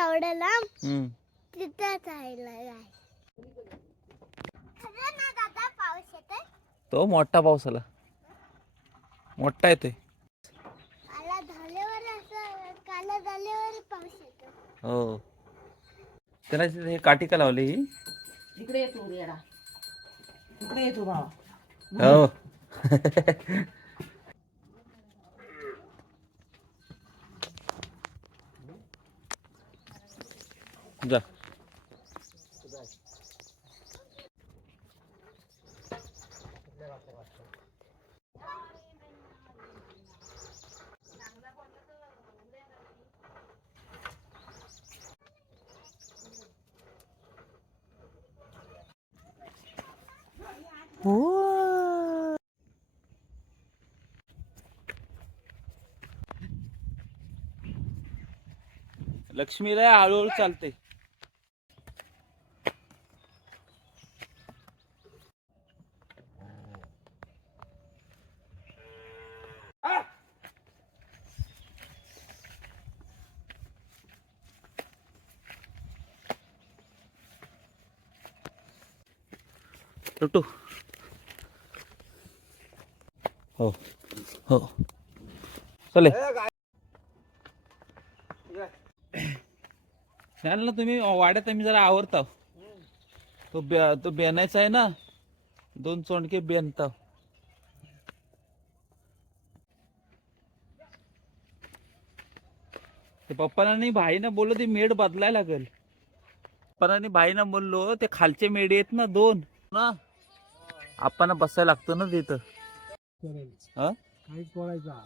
तेवढं लांब तिथंच आहे. खरं ना दादा पाऊस येतोय? तो मोठा पाऊस आला, मोठा येतोय. काला झाल्यावर असं काला झाल्यावर पाऊस येतो. हो त्याला हे काठी का लावली ही? इकडे येतो येडा, इकडे येतो भावा. हो जा. हो लक्ष्मीला हळूहळू चालते. टुटू. हो हो चले चाल ना तुम्ही वाड्यात. मी जरा आवरता. तो बेनायचा आहे ना, 2 चोंडके बेनता. ते पप्पाला नाही भाईना बोललो ते मेड बदलायला लागेल. पप्पाला आणि भाईना बोललो ते खालचे मेढे आहेत ना 2 ना, आपण बसायला लागतो ना तिथं. करेल हा काहीच बोलायचा